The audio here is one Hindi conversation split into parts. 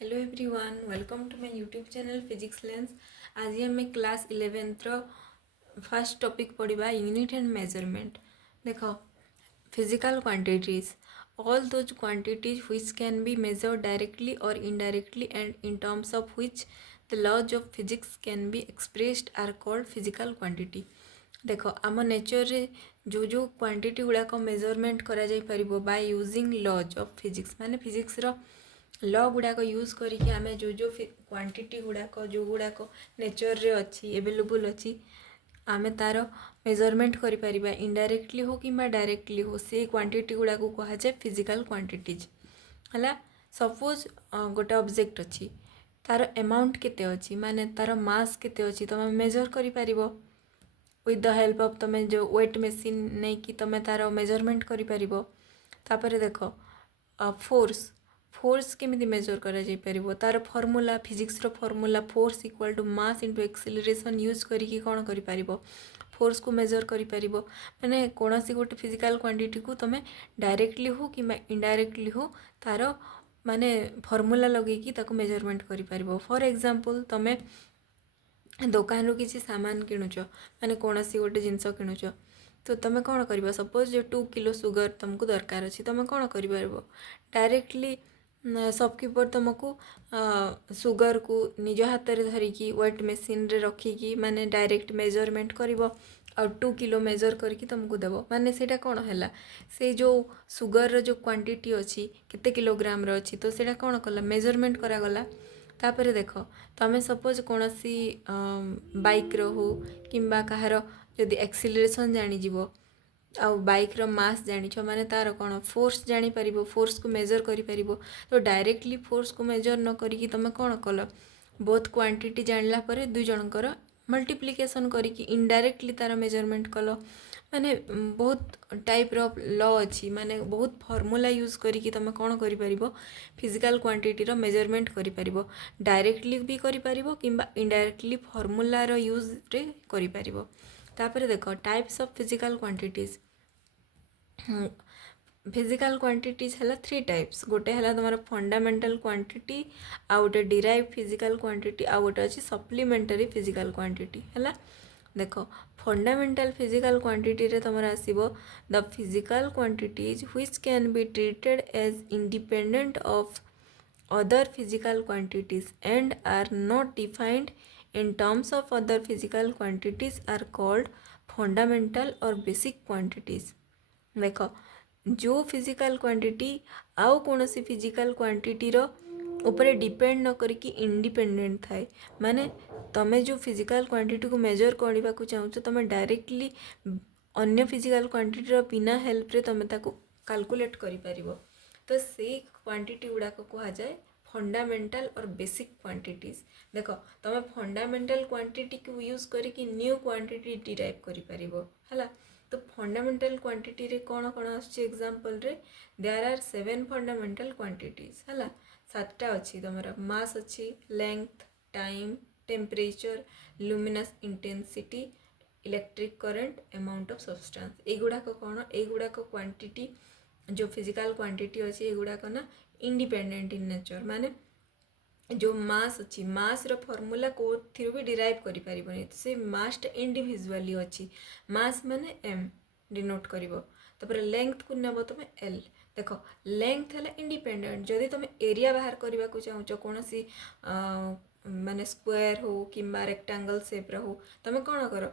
Hello everyone, welcome to my YouTube channel physics lens. आज आम क्लास 11th फर्स्ट टॉपिक पढ़ा यूनिट एंड मेजरमेंट। देख, physical quantities, all those quantities which can be measured directly or indirectly and in terms of which the laws of physics can be expressed are called physical quantity। देख, आम नेचर रे जो क्वांटिटी गुड़ाक मेजरमेंट करा जाई परिबो by using laws of physics, माने फिजिक्स रो लॉ गुड़ाक यूज करके आम जो क्वांटिटी गुड़ाक जो गुड़ाक नेचर रे अच्छी एवेलेबल अच्छी आम तार मेजरमेंट करें इनडायरेक्टली हो कि डायरेक्टली हो से क्वांटिटी गुड़ाक कहुए फिजिकल क्वांटिटीज है। सपोज गोटे ऑब्जेक्ट अच्छी तार अमाउंट केते अच्छी माने तार मास केते अच्छी तुम मेजर कर विथ द हेल्प ऑफ तुम जो वेट मशीन नहीं कि तुम तार मेजरमेंट कर देख फोर्स फोर्स केमिति मेजर करा जाई परिबो तार फॉर्मूला फिजिक्स रो formula force equal to mass into acceleration use करिकी कौन करि परिबो फोर्स को मेजर करि परिबो। माने कोनोसी गोटे फिजिकल क्वांटिटी को तुम डायरेक्टली हो कि इनडायरेक्टली हो तार माने फॉर्मूला लगेकी ताको मेजरमेंट करि परिबो। फॉर एग्जांपल तुम दुकान रू किसी सामान किणुच माने कोनोसी गोटे जिनस किणुच तो तुम कौन कर सपोज जो 2 किलो सुगर तुमको दरकार अच्छी तुम कौन कर डायरेक्टली शॉपकीपर तुमको सुगर को निज हाथ में धरिकी वेट मशीन रे रखिकी माने डायरेक्ट मेजरमेंट करिवो और 2 किलो मेजर करके तुमको देव माने सेटा कौन है से जो सुगर रो जो क्वांटिटी अच्छी केते किलोग्राम रो अच्छी तो सेटा कौन कला मेजरमेंट करागला। तापर देख तुम सपोज कौन सी बाइक रो हो किंबा कहार जदि एक्सिलरेशन जानीज आ बाइक रो मास जानिछ माने तार कौन फोर्स जानी परिबो फोर्स को मेजर करि परिबो। तो डायरेक्टली फोर्स को मेजर न करिकी तुम कौन कल बोथ क्वांटिटी जानला परे दुई जनकर मल्टीप्लिकेशन करिकी इनडायरेक्टली तार मेजरमेंट कल। माने बहुत टाइप रो लॉ अच्छी माने बहुत फॉर्मूला यूज करिकी तुम कौन करि परिबो फिजिकल क्वांटिटी रो मेजरमेंट करि परिबो डायरेक्टली भी करि परिबो किंबा इनडायरेक्टली फॉर्मूला रो यूज रे करि परिबो। तापर देख types of physical quantities physical quantities है 3 टाइप्स गोटे है तुम फंडामेंटल क्वांटिटी आ गोटे डिराइव फिजिकल क्वांटिटी आ गोटे अच्छी सप्लीमेंटरी फिजिकल क्वांटिटी है। देख फंडामेंटल फिजिकल क्वांटिटी रे तुम आसो the physical quantities which can be treated as independent of other physical quantities and are not defined in terms of other physical quantities are called fundamental or basic quantities। देख जो फिजिकल क्वांटिटी आउ कौन सी फिजिकल क्वांटिटी रो ऊपर डिपेंड न करिकी इंडिपेंडेंट थाए माने तमे जो फिजिकल क्वांटिटी को मेजर करने को चाहूच तुम डायरेक्टली अन्य फिजिकल क्वांटिटी रो बिना हेल्प रे तुम ताको कैलकुलेट करि परिबो। तो से क्वांटिटी गुड़ाक कहुए फंडामेंटल और बेसिक क्वांटिटीज। देख तुम फंडामेंटल क्वांटिटी को यूज करके न्यू क्वांटिटी डिराइव करिपरिबो। तो फंडामेंटल क्वांटिटी रे कौन कौन आछे एग्जांपल रे देयर आर 7 फंडामेंटल क्वांटिटीज है 7टा अच्छी तुम मास अच्छी length time temperature luminous intensity electric current amount of substance एगुड़ाक कौन एगुड़ाक क्वांटिटी जो फिजिकल क्वांटिटी अच्छी एगुड़ाक ना इंडिपेंडेंट इन नेचर माने जो मास अच्छी मास रो फॉर्मूला को थ्रू भी डिराइव करि परिबोनी से मास इंडिविजुअली अच्छी मास माने एम डिनोट करिवो। तापर लेंथ को नेबो तुम एल देख लेंथ है इंडिपेंडेंट जदि तुम एरिया बाहर करने को चाहूच कौन सी माने स्क्वायर हो किंबा रेक्टेंगल शेप रो तुम कौन कर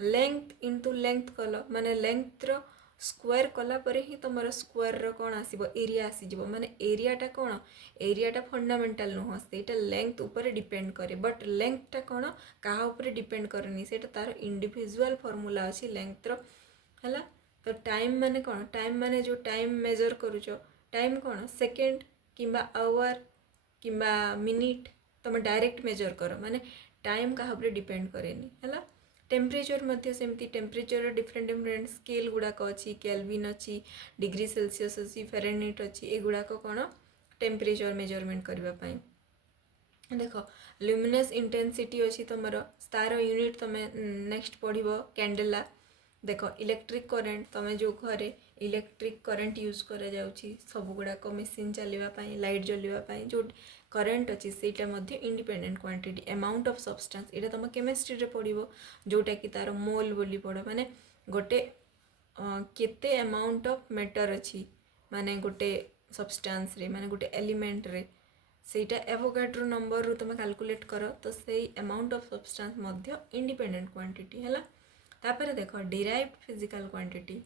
लेंथ इंटू लेंथ कल माने लेंथ रो स्क्वायर कला परे ही तुम स्क्वायर रो कौन आसीबो एरिया आसीजिवो माने एरियाटा कौन एरियाटा फंडामेंटल नुह सेटा लेंथ ऊपर डिपेंड करे बट लेंथटा कौन कहा ऊपर डिपेंड करनी सेटा तार इंडिविजुअल फॉर्मूला अच्छी लेंथ रो है। तो टाइम माने कौन टाइम माने जो टाइम मेजर करूच टाइम कौन सेकेंड किंबा आवर किंबा मिनिट तुम डायरेक्ट मेजर कर माने टाइम कहा ऊपर डिपेंड करेनी है। टेम्परेचर मध्य सेमती टेम्परेचर डिफरेंट डिफरेंट स्केल गुड़ाक अच्छी केल्विन अच्छी डिग्री सेल्सियस अच्छी फेरेनहीट अच्छी एगुड़ाक कौन टेम्परेचर मेजरमेंट करने। देख लुमिनस इंटेंसिटी अच्छी तुम तार यूनिट तुम नेक्स्ट पढ़ कैंडेला। देख इलेक्ट्रिक करेंट तुम जो घरे इलेक्ट्रिक करेंट यूज करा जाउची सब गुड़ाक मेसीन चलवाई लाइट जलवाई जो करेन्ट अच्छी सेटा independent quantity amount of substance यहाँ तुम केमिस्ट्री रे पढ़ो जोटा कि तार मोल बोली पढ़ माने गोटे केते अमाउंट ऑफ मैटर अच्छी माने गोटे सब्सटेंस रे माने गोटे एलिमेंट रे सेटा एवोगाड्रो नंबर रु तुम कैलकुलेट कर तो से amount of substance Madhya independent quantity है। तापर देख derived physical quantity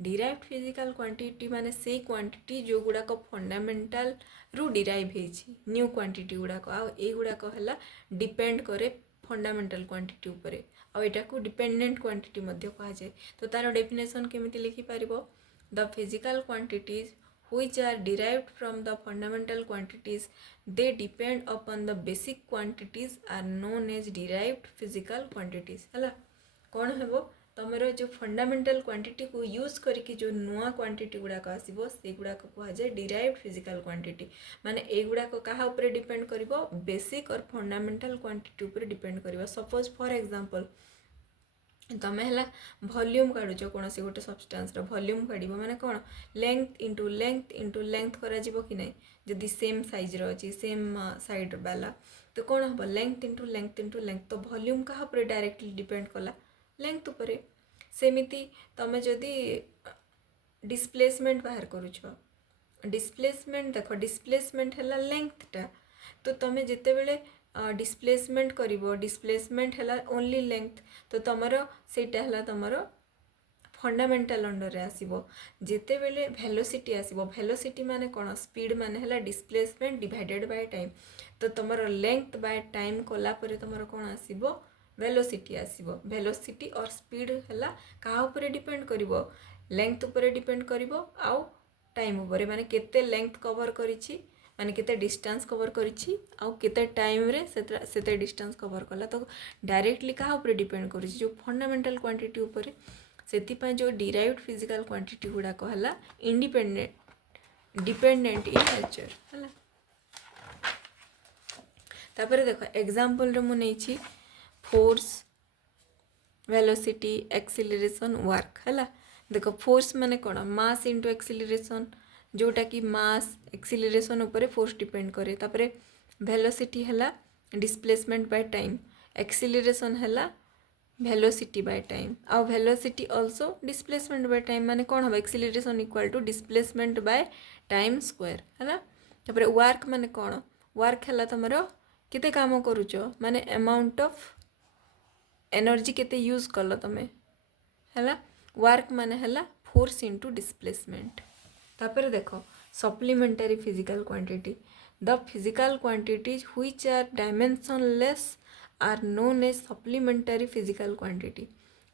derived physical quantity माने से क्वांटिटी जो गुड़ाक फंडामेंटाल रु डिराइव होती न्यू क्वांटिटी गुड़ाक आगुड़ाक है डिपेंड करे फंडामेंटाल क्वांटिटी उपरे आटा को डिपेंडेंट क्वांटिटी कह जाए। तो तार डेफिनेशन केमिति लिखि पारिबो the physical quantities which are derived from the fundamental quantities they depend upon the basic quantities are known as derived physical quantities है कौन हेबो तमरो जो फंडामेंटल क्वांटिटी को यूज करके जो नुआ क्वांटिटी गुड़ाक आसो से गुड़ाक कह जाए डिराइव्ड फिजिकल क्वांटिटी माने ए गुड़ाक कहा ऊपर डिपेंड करिवो बेसिक और फंडामेंटल क्वांटिटी ऊपर डिपेंड करिवो। सपोज फॉर एग्जांपल तमें है वॉल्यूम काढ़ुच कौन से गोटे सब्सटेंस वॉल्यूम काढ़ माने कौन लेंथ इंटू लेंथ करा कि नहीं जदि सेम साइज अच्छी सेम साइड वाला तो कौन हम लेंथ इंटू लेंथ तो वॉल्यूम क्या ऊपर डायरेक्टली डिपेंड कला लेंथ उपर सेमिति तमें जदि डिस्प्लेसमेंट बाहर करुछ डिस्प्लेसमेंट देख डिस्प्लेसमेंट है लेंथटा तो तुम्हें जिते बेले डिस्प्लेसमेंट करिवो डिस्प्लेसमेंट है ओनली लेंथ तो तुमर सेटा है तुमर फंडामेंटाल अंडर आसीबो जेते बेले वेलोसिटी आसीबो वेलोसिटी माने कौन स्पीड माने है डिस्प्लेसमेंट डिवाइडेड बाय टाइम तो तुमर लेंथ बाय टाइम कला परे तुमर कौन आसीबो वेलोसिटी आसीबो वेलोसिटी और स्पीड है कहा ऊपर डिपेंड करिवो लेंथ ऊपर डिपेंड करिवो आउ टाइम ऊपर माने केते लेंथ कवर करिछि माने केते डिस्टेंस कवर करिछि आउ केते टाइम रे सेते डिस्टेंस कवर कला तो डायरेक्टली कहा ऊपर डिपेंड करिछि जो फंडामेंटल क्वांटिटी ऊपर सेति जो डिराइव्ड फिजिकल क्वांटिटी गुड़ा कहला इंडिपेंडेंट डिपेंडेंट इन नेचर है। तापर देख एग्जांपल रे मु नेछि फोर्स वेलोसिटी एक्सीलरेशन वर्क है देख फोर्स माने कौन मास इंटू एक्सीलरेशन जोटा कि मास एक्सीलरेशन उपरे फोर्स डिपेंड करे तापरे वेलोसिटी है डिस्प्लेसमेंट बाय टाइम एक्सीलरेशन है वेलोसिटी बाय टाइम आउ velocity also displacement by time माने कौन हम acceleration equal to displacement by time square है तापरे वर्क माने कौन वर्क है तुमर केते काम करूच माने अमाउंट ऑफ एनर्जी केते यूज कल तमें है वर्क माने है फोर्स इंटू डिस्प्लेसमेंट। तापर देख supplementary physical quantity the physical quantities which are dimensionless are known as supplementary physical quantity.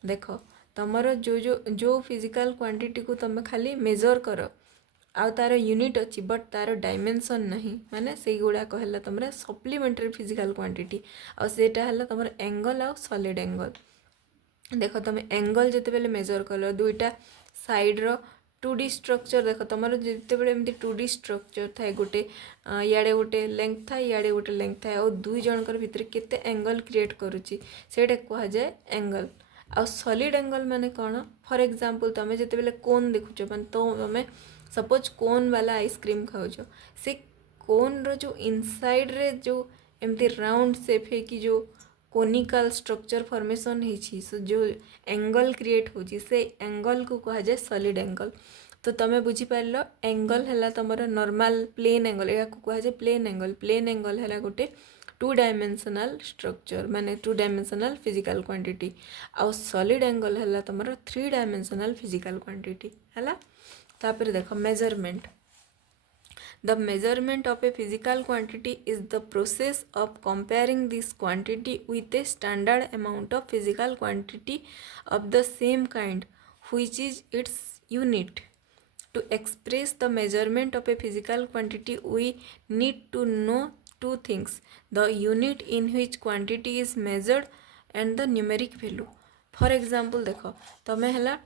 देख तमर जो जो जो फिजिकल क्वांटिटी को तुम खाली मेजर कर आ तार यूनिट अच्छी बट तार डायमेंशन नहीं माने से गुड़ाक है तुम सप्लीमेंटरी फिजिकल क्वांटिटी आटा है तुम एंगल आउ सॉलिड एंगल। देख तुम एंगल जिते बेले मेजर कल दुईटा साइड रो 2D स्ट्रक्चर देख तुम जिते बड़े एमती 2D स्ट्रक्चर थाए गोटे इे गोटे लेंथ थाए इे गोटे लेंथ थाए और दुई जनकर भितर केते एंगल क्रिएट करुच्ची सेटा कह जाए एंगल आ सॉलिड एंगल माने कौन फॉर एग्जांपल तुम जिते बेले कोन देखुच माने तो तुम सपोज कोन वाला आइसक्रीम खाऊच से कोन रो जो इनसाइड रे जो एमती राउंड शेप है कि जो कोनिकल स्ट्रक्चर फॉर्मेशन होती जो एंगल क्रिएट होची से एंगल को कहा जाए सॉलिड एंगल। तो तुम बुझीपार एंगल है तुम नॉर्मल प्लेन एंगल या कह जाए प्लेन एंगल है गोटे 2 डायमेंशनल स्ट्रक्चर माने 2 डायमेंशनल फिजिकल क्वांटिटी आउ सॉलिड एंगल है तुम 3 डायमेंशनल फिजिकल क्वांटिटी है। तापर देख measurement The measurement of a physical quantity is the process of comparing this quantity with a standard amount of physical quantity of the same kind, which is its unit. To express the measurement of a physical quantity, we need to know two things: the unit in which quantity is measured and the numeric value. For example, देख तमें है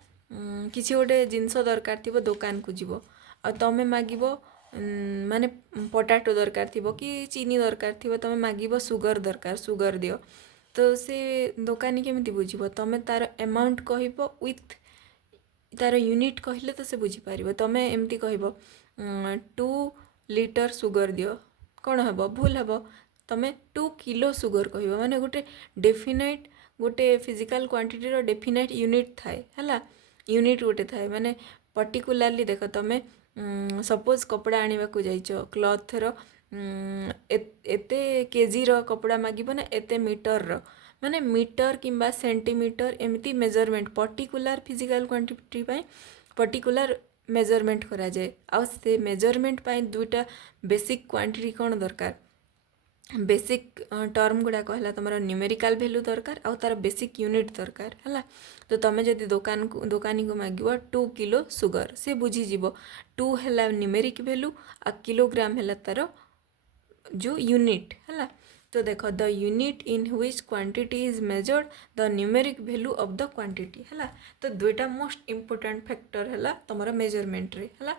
किसी गोटे जिनस दरकार थी दुकान को जीव आ तमें मागिब माने पोटाटो दरकार थी कि चीनी दरकार थी तुम मागिब सुगर दरकार सुगर दियो तो से दुकानी केमी बुझे तुम तार अमाउंट कह विथ तार यूनिट कहले तो से बुझीपार तुम एमती कह 2 लीटर सुगर दियो कौन हम भूल हम तुम 2 किलो सुगर कह माने गोटे डेफिनाइट गोटे फिजिकल क्वांटिटी डेफिनाइट यूनिट थाए है यूनिट गोटे थाए माने पर्टिकुलारली देख तुम सपोज कपड़ा आने को जाइच क्लथर एते केजी रो कपड़ा मागिब ना एते मीटर रो माने मीटर किंबा सेंटीमीटर एमती मेजरमेंट पर्टिकुलर फिजिकल क्वांटिटी पाई पर्टिकुलर मेजरमेंट करा जाए आ से मेजरमेंट पाई दुईटा बेसिक क्वांटिटी कौन दरकार बेसिक टर्म गुड़ाक है तुम न्यूमेरिकल वैल्यू दरकार आउ तार बेसिक यूनिट दरकार है तो तुम जब दुकानी को मागिब 2 किलो सुगर से बुझीज 2 है न्यूमेरिक वैल्यू आ किलोग्राम है तार जो यूनिट है तो देख the unit in which quantity is measured the numeric value of the quantity है तो दुईटा मोस्ट इम्पोर्टेंट फैक्टर है तुम मेजरमेंट रे है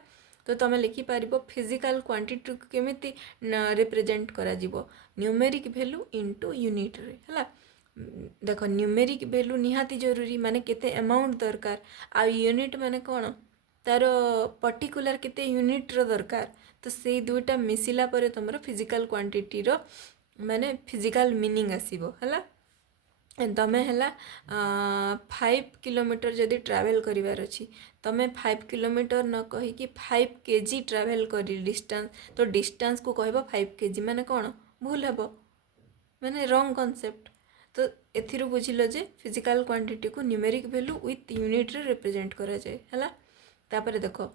तो तुम लिखिपार फिजिकल क्वांटिटी को केमिति रिप्रेजेंट करा जीवो न्यूमेरिक वैल्यू इनटू यूनिट रे है देख न्यूमेरिक वैल्यू निहाती जरूरी माने केते अमाउंट दरकार आ यूनिट माने कौन तार पर्टिकुलर केते यूनिट रो दरकार तो से दुईटा मिसिला परे तुमर फिजिकल क्वांटिटी रो माने फिजिकल मीनिंग आसीबो हला तमें है 5 किलोमीटर जदि ट्रैवल करिवार अछि तमें 5 किलोमीटर न कही कि 5 केजी ट्रैवल करी डिस्टेंस तो डिस्टेंस को कहबो 5 केजी माने कौन भूल हेबो माने रॉन्ग कॉन्सेप्ट तो एथिरु बुझिलो जे फिजिकल क्वांटिटी को न्यूमेरिक वैल्यू विथ यूनिट रे रिप्रेजेंट करा जाए हला तापर देखो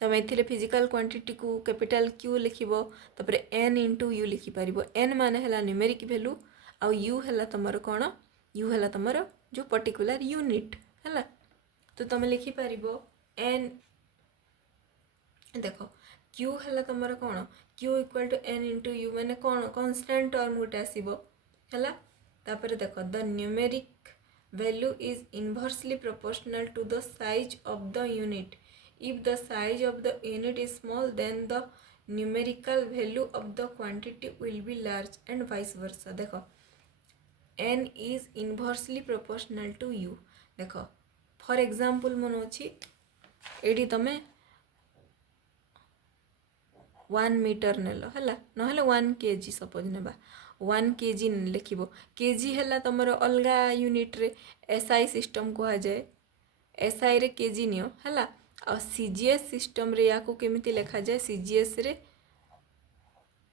तुम एथिरे फिजिकल क्वांटिटी को कैपिटल क्यू लिखिबो तापर n इंटू यू लिखि पारिबो n माने हला न्यूमेरिक वैल्यू आ u हला तमरो कौन यू है तुम जो पर्टिकुलर यूनिट है तो तुम लिखिपार एन देख क्यू है तुम कौन q equal to n into u मैंने कौन कन्स्टांट टर्म गोटे आसो है तापर देख the numeric value is inversely proportional to the size of the unit if the size of the unit is small then the numerical value of the quantity will be large and vice versa देख n is inversely proportional to u देख फॉर एग्जांपल मन अच्छी ये तुम 1 मीटर नेल है ना 1 kg सपोज नेबा 1 kg लिखिबो केजी है तुम अलग यूनिट रे एसआई सिस्टम कह जाए एसआई रे केजी नियो है आ सीजीएस सिस्टम रे या को केमिति लिखा जाए सीजीएस रे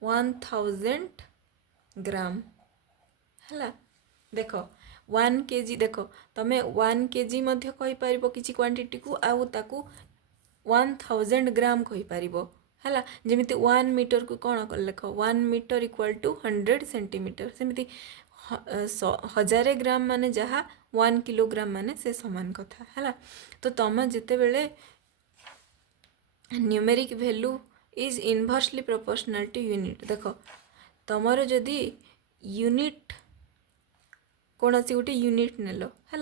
1000 ग्राम है देख 1 kg देख तुम 1 kg मध्य कहि पारिबो किछि क्वांटिटी को आउ ताकू 1000 ग्राम कहि पारिबो है जमिति 1 मीटर को कौन लिख 1 मीटर इक्वल टू 100 सेंटीमीटर सेमिति 1000 ग्राम माने जहाँ 1 किलोग्राम माने से समान कथा है तो तुम जिते बेले numeric value is inversely proportional to unit देख तुमर जदि यूनिट कौन सी गोटे यूनिट नेल है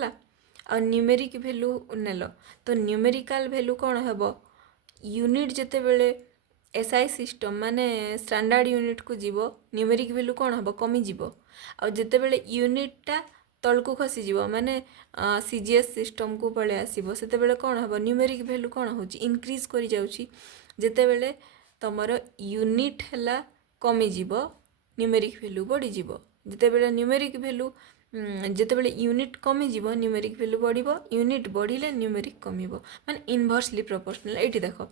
आ न्यूमेरिक वैल्यू नेल तो न्यूमेरिकल वैल्यू कौन हेबो यूनिट जिते बेले एसआई सिस्टम माने स्टैंडर्ड यूनिट को जीवो न्यूमेरिक वैल्यू कौन हेबो कमी जीवो आ जिते बेले यूनिटा तलको खसी जीवो माने सीजीएस सिस्टम को पळे आसीबो सेते बेले कौन हेबो न्यूमेरिक वैल्यू कौन होची इंक्रीज करि जाउची जिते बेले तमरो यूनिट हला कमी जीवो न्यूमेरिक वैल्यू बढ़ी जीवो जिते बेले न्यूमेरिक वैल्यू जिते बेले यूनिट कमी जीव न्यूमेरिक वैल्यू बढ़िबो यूनिट बढ़िले न्यूमेरिक कमिबो माने इनवर्सली प्रोपोर्शनल एठी देखो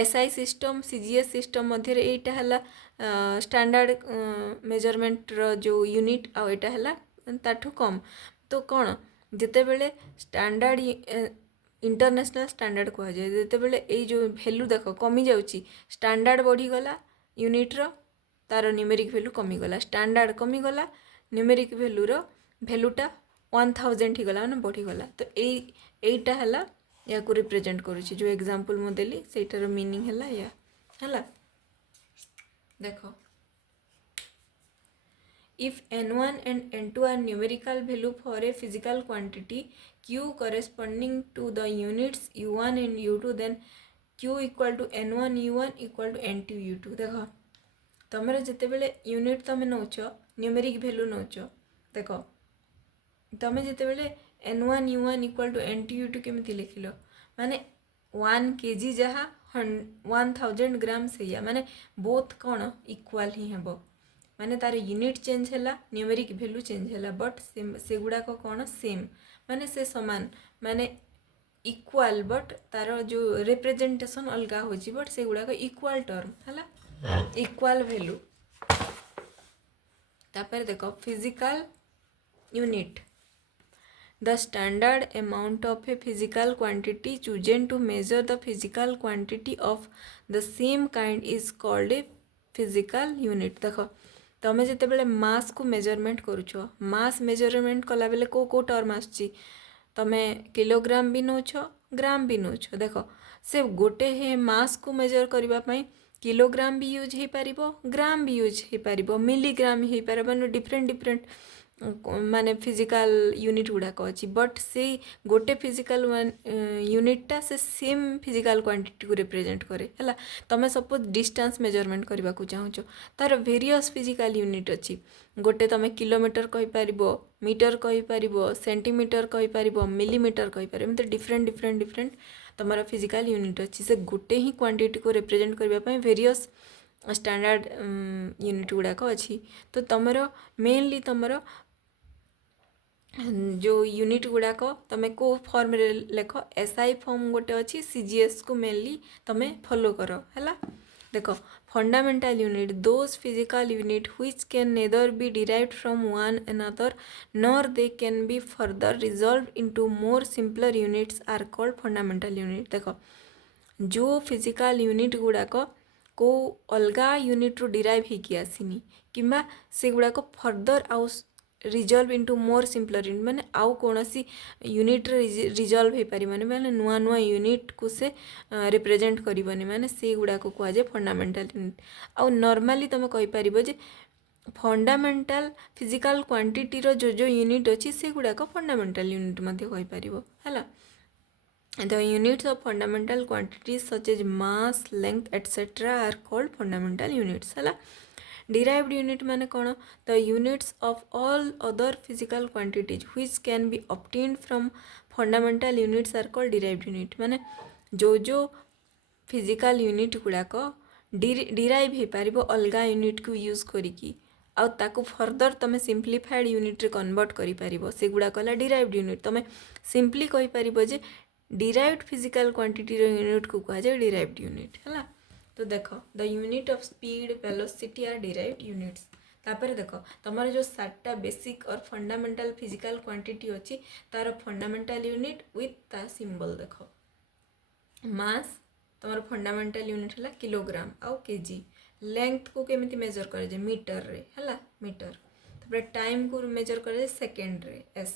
एसआई सिस्टम सीजीएस सिस्टम मध्य एटा हला स्टैंडर्ड मेजरमेंट रो जो यूनिट आ एटा हला ताठू कम तो कौन जिते बेले स्टैंडर्ड इंटरनेशनल स्टैंडर्ड कह जाए जिते बेले ए जो वैल्यू देख कमी जाउची स्टैंडर्ड बढ़ी गला यूनिट रो तार न्यूमेरिक वैल्यू कमी गला स्टैंडर्ड कमी गला न्यूमेरिक वैल्यू रो वैल्यूटा 1000 ही गला ना बढ़ी गला तो एटा हला या को रिप्रेजेंट करूची जो एग्जांपल मो देली सेटार मीनिंग हला या हला देखो if n1 and n2 are numerical value for a physical quantity q corresponding to the units u1 and u2 then q equal to n1 u1 equal to n2 u2 देखो तुम जिते बेले यूनिट तुम नौच न्यूमेरिक वैल्यू नौच देख तुम जिते बेले n1 u1 equal to n2 u2 केमिति लिखिल माने 1 kg जहाँ 1000 ग्राम से माने बोथ कौन इक्वाल ही हेबो माने तार यूनिट चेंज है न्यूमेरिक वैल्यू चेंज है बट से गुड़ाक कौन सेम माने से समान माने इक्वाल बट तार जो रिप्रेजेंटेशन अलग हो बट से गुड़ाक इक्वाल टर्म है इक्वाल वैल्यू तापर देखो physical unit the standard amount of a physical quantity chosen to measure the physical quantity of the same kind is called a physical unit देखो तमें जिते बेले मास को मेजरमेंट करुछ मास मेजरमेंट कला बेले को टर्म आसची तमें किलोग्राम भी नौछ ग्राम भी नौछ देखो से गोटे हे मास को मेजर करबा पई किलोग्राम भी यूज हो पारिबो ग्राम भी यूज हो पारिबो मिलीग्राम हो पारे माने डिफरेंट डिफरेंट माने फिजिकल यूनिट गुड़ाक अच्छी बट से गोटे फिजिकल यूनिटा से सेम फिजिकल क्वांटिटी को रिप्रेजेंट करे है तुम सपोज डिस्टेंस मेजरमेंट करने को चाहूच तार वेरियस फिजिकल यूनिट अच्छी गोटे तुम किलोमीटर कहीपर मीटर कहीपर सेंटीमीटर कहीपर मिलीमीटर कहीपर एमती डिफरेंट डिफरेंट डिफरेंट तुम फिजिकल यूनिट अच्छी से गोटे ही क्वांटिटी को रिप्रेजेंट करने वेरियस स्टैंडर्ड यूनिट गुड़ाक अच्छी तो तुम मेनली तुम जो यूनिट गुड़ाक तुम्हें को फॉर्म रे लेख एसआई फॉर्म गोटे अच्छी सीजीएस को मेनली तुम्हें फॉलो कर है देख fundamental unit those physical unit which can neither be derived from one another nor they can be further resolve into more simpler units are called fundamental unit देख जो फिजिकल यूनिट गुड़ाक को अलगा यूनिट रू डिराइव होगी आसनी कि से गुड़ाक फर्दर आउ resolve into more simpler unit माने आउ कौन सी यूनिट रिजल्व हो पार माने नुआ नुआ यूनिट को से रिप्रेजेंट करबनी माने से गुड़ाक कह जाए फंडामेंटल यूनिट आउ नॉर्मली तुम कहीपर जे फंडामेंटल फिजिकल क्वांटिटी रो जो यूनिट अच्छी से गुड़ाक फंडामेंटल यूनिट कहीपर है The units of fundamental quantities such as mass, length, etc. are called fundamental units. है derived unit माने कौन the units of all other physical quantities which can be obtained from fundamental units are called derived unit माने जो physical unit गुड़ाक derive हो पार अलगा यूनिट को यूज करिकी आउ ताकू फर्दर तुम सिंप्लीफाइड यूनिट रे कन्वर्ट करि पारिबो से गुड़ाक होला derived unit तुम सिंपली कहि पारिबो जे डिराइव्ड फिजिकल क्वांटिटी यूनिट को कह जाए डिराइव्ड यूनिट है तो देख the unit of speed velocity are derived units तापर देख तुम जो 7टा बेसिक और फंडामेंटल फिजिकल क्वांटिटी अच्छी तार फंडामेंटल यूनिट विथ ता सिंबल देख मास तुम फंडामेंटल यूनिट है किलोग्राम आउ केजी लेंथ को केमिति मेजर करे मीटर रे है मीटर तापर टाइम को मेजर करे सेकेंड रे एस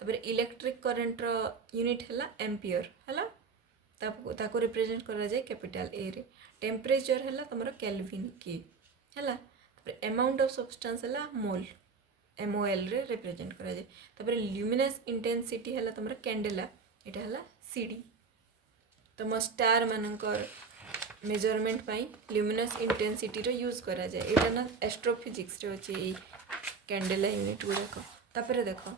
तापर इलेक्ट्रिक करंट रो यूनिट है एम्पियर है ताको रिप्रेजेंट करा जाए कैपिटल ए रे टेम्परेचर है तुम केल्विन के है तापर अमाउंट ऑफ सब्सटेंस है मोल MOL रे रिप्रेजेंट करा जाए तापर ल्यूमिनस इंटेंसिटी है तुम कैंडेला यहाँ है CD तुम स्टार मानकर मेजरमेंट पाई ल्यूमिनस इंटेंसिटी रो यूज करा जाए यहाँ ना एस्ट्रोफिजिक्स रे अच्छे कैंडेला यूनिट गुड़ाक तापर देख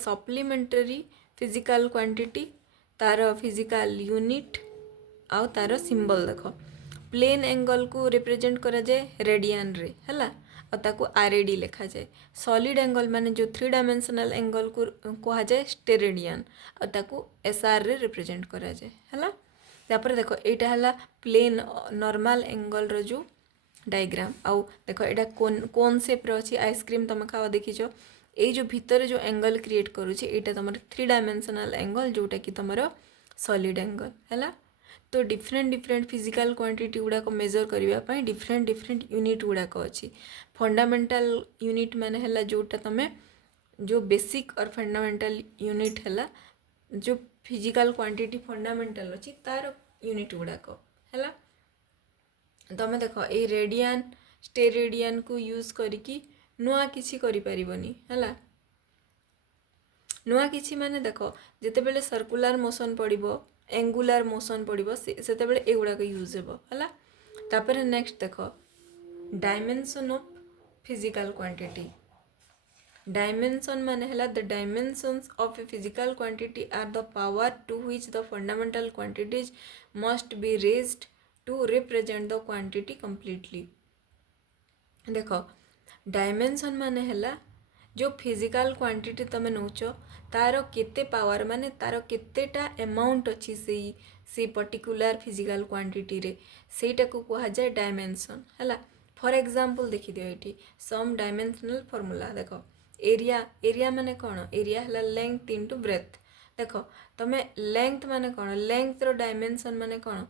सप्लीमेंटरी फिजिकल क्वांटिटी तार फिजिकल यूनिट आउ तार सिंबल देख प्लेन एंगल को रिप्रेजेंट करा जाए रेडियन रे है ताको RAD लिखा जाए सॉलिड एंगल माने जो 3 डायमेंशनल एंगल को कहा जाए स्टेरेडियन और ताको SR रे रिप्रेजेंट करा जाए है तापर देख यहाँ है प्लेन नॉर्मल एंगल रो जो डायग्राम आउ देख यहाँ कोन शेप रे अछि आइसक्रीम तुम खावा देखिछ ये जो भितर जो एंगल क्रिएट करुचे यहाँ तुम 3 डायमेंशनल एंगल जोटा कि तुम सॉलिड एंगल है तो डिफरेंट डिफरेंट फिजिकल क्वांटिटी गुड़ाक मेजर करने डिफरेंट डिफरेंट यूनिट गुड़ाक अच्छी फंडामेंटल यूनिट माने है जोटा तुम जो बेसिक और फंडामेंटल यूनिट है जो फिजिकल क्वांटिटी फंडामेंटल अच्छी तार यूनिट गुड़ाक है तुम देख ये रेडियन स्टेरेडियन को यूज करिकी नुआ किसी करि परिबनी है नुआ किसी माने देख जितेबेले सर्कुलर मोशन पड़ो एंगुलर मोशन पड़ो से एगुड़ाक यूज है तापर नेक्स्ट देख dimension of physical quantity dimension माने हला the dimensions of a physical quantity are the power to which the fundamental quantities must be raised to represent the quantity completely. देख डायमेंशन माने हला जो फिजिकल क्वांटिटी तुम नौच तार केते पावर माने तार केतेटा अमाउंट अच्छी से पर्टिकुलर फिजिकल क्वांटिटी रे सेटा को कहा जाए डायमेंशन है। फॉर एग्जांपल देखि दियो एठी सम डायमेंशनल फार्मूला देख एरिया एरिया माने कौन एरिया है लेंथ इनटू ब्रेथ। देख तुम लेंथ माने कौन लेंथ रो डायमेंशन माने कौन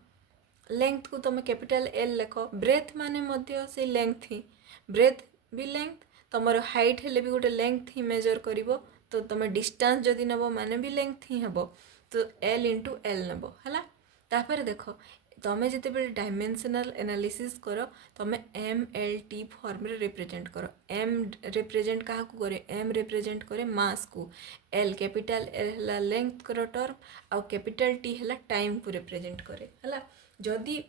लेंथ को तुम कैपिटल एल लेख ब्रेथ माने मध्य से लेंथ ही ब्रेथ भी लेंथ तुमर हाइट हेले भी गोटे लेंथ ही मेजर करिवो तो तुम डिस्टेंस जदि नब माने भी लेंथ ही हेबो तो एल इंटू एल नब है। तापर देख तुम जिते डायमेंशनल एनालिसिस कर तुम एम एल टी फॉर्म रे रिप्रेजेंट कर एम रिप्रेजेंट क्या करे एम रिप्रेजेंट करे मास को एल कैपिटल एल है लेंथ कर टर्म आउ कैपिटल टी है टाइम को रिप्रेजेंट करे है। जदि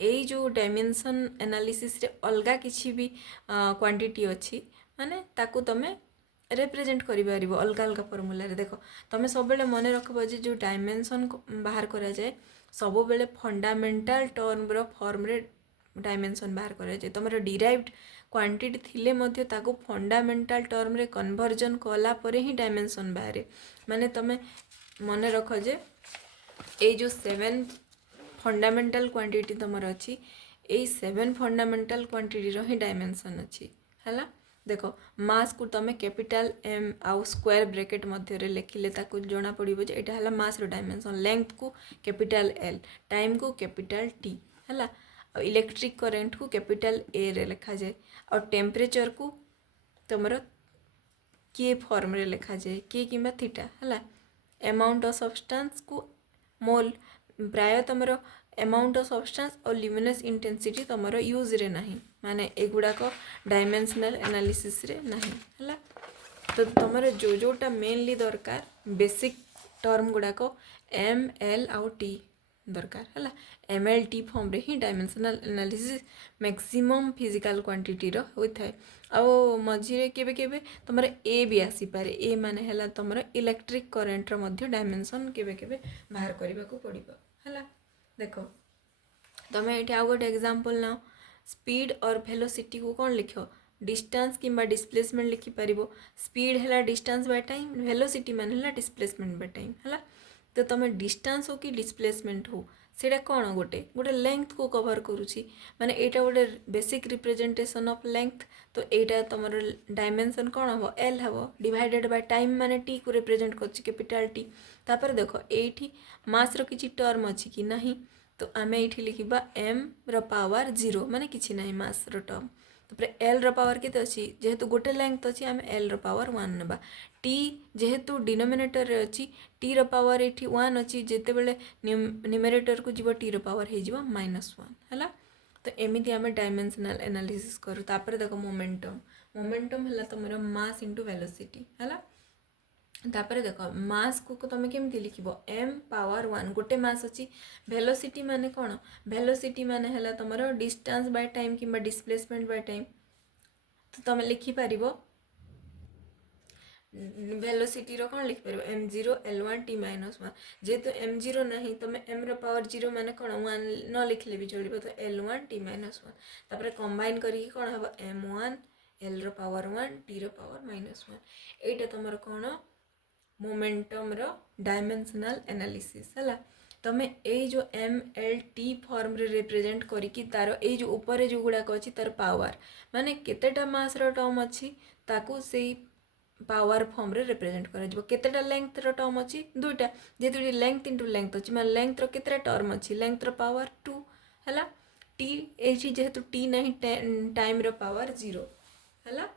यही जो डायमेंशन एनालिसिस रे अलगा किसी भी क्वांटिटी अच्छी माने ताकू तमें रिप्रेजेंट करें अलग अलग फर्मूला रे। देख तुम सब मन रखब जो डायमेंशन बाहर करा जाए सब बेले फंडामेंटल टर्म रो फॉर्म रे डायमेंशन बाहर करा जाए तुम डिराइव्ड क्वांटिटी थिले मध्य ताकू फंडामेंटल टर्म रे कन्वर्जन कला परे ही डायमेंशन बाहर माने तुम मन रख जे ये जो 7 फंडामेंटल क्वांटिटी तुमर अच्छी यही 7 फंडामेंटल क्वांटिटी रो ही डायमेंशन अच्छी है। देख मास को तुम कैपिटल एम आउ स्क्वायर ब्रैकेट मध्य रे लिखिले ताकू जना पड़िबो जे एटा हला मास रो डायमेंशन लेंथ को कैपिटल एल टाइम को कैपिटल टी है इलेक्ट्रिक करेंट को कैपिटल ए रे लिखा जाए और टेम्परेचर को तुमर के फॉर्म रे लिखा जाए के किंबा थीटा है। अमाउंट ऑफ सब्सटेंस को मोल प्राय तुम अमाउंट ऑफ सब्सटेंस और ल्यूमिनस इंटेंसिटी तुम यूज रे नहीं माने एगुड़ाक डायमेंशनल एनालिसिस रे नहीं है। तो तुम जो जोटा मेनली दरकार बेसिक टर्म गुड़ाक एम एल आउ टी दरकार है एम एल टी फॉर्म रे ही dimensional analysis maximum physical quantity रो होता है। आउ मझे केबे तुम ए भी आसीपारे ए माने है तुम इलेक्ट्रिक करेंट रो मध्य डायमेंशन केबे बाहर करने को पड़ो है। देख तुम ये आउ गोटे एग्जांपल नाओ स्पीड और वेलोसिटी को कौन लिख डिस्टेंस किंबा डिस्प्लेसमेंट लिखिपर स्पीड है डिस्टेंस बाय टाइम वेलोसिटी मान डिस्प्लेसमेंट बाय टाइम है। तो तुम डिस्टेंस हो कि डिस्प्लेसमेंट हो सेटा कौन गोटे गोटे लेंथ को कवर करुच्ची माने एटा गोटे बेसिक रिप्रेजेंटेशन ऑफ लेंथ। तो एटा तुम डायमेंशन कौन हम एल हम डिवाइडेड बाय टाइम माने टी को रिप्रेजेंट कर कैपिटल टी। तापर देख ये मास रो किछि टर्म अच्छी कि नहीं तो आम ये लिखा एम रो पावर 0 माने किछि नहीं मास रो टर्म तापर एल रो पावर केते अच्छी जेहेतु गोटे लेंथ अच्छी आम एल रो पावर 1 नेबा टी जेहेतु डिनोमिनेटर रे अच्छी टी रो पावर ये 1 अच्छी जिते बेले न्यूमरेटर को जीव टी रो पावर हो -1 है। तो एमती आम डायमेंशनल एनालिसिस करूँ। तापर देख मोमेंटम मोमेंटम है तुम मास इंटू वेलोसिटी है। तापर देख मास को तुम केमती लिख एम पावर 1 गोटे मास अच्छी वेलोसिटी माने कौन वेलोसिटी माने है तुम डिस्टेंस बाय टाइम कि डिस्प्लेसमेंट बाय टाइम। तो तुम लिखिपर वेलोसिटी रो कौन लिखिपर m0 l1 t -1 जेहेतु m0 नहीं तुम m रो पावर 0 माने कौन 1 न लिखले भी चलो तो l1 t -1 तापर कंबाइन करी कौन हम m1 l रो पावर 1 t रो पावर -1 एटा तुम कौन मोमेंटम रो डायमेंशनल एनालिसिस है। तुम ये जो एम एल टी फॉर्म रे रिप्रेजेंट करी तार ये जो ऊपर जो गुड़ाक अच्छी तार पावर माने केतेटा मास रो टर्म अच्छी ताकू से पावर फॉर्म रे रिप्रेजेंट कर केतेटा लेंथ रो टर्म अच्छी दुईटा जेहेतु लेंथ इंटू लेंथ अच्छी माने लेंथ रो केतेटा टर्म अच्छी लेंथ रो पावर 2 है टी ये जेहेतु टी नहीं टाइम रो पावर 0 है।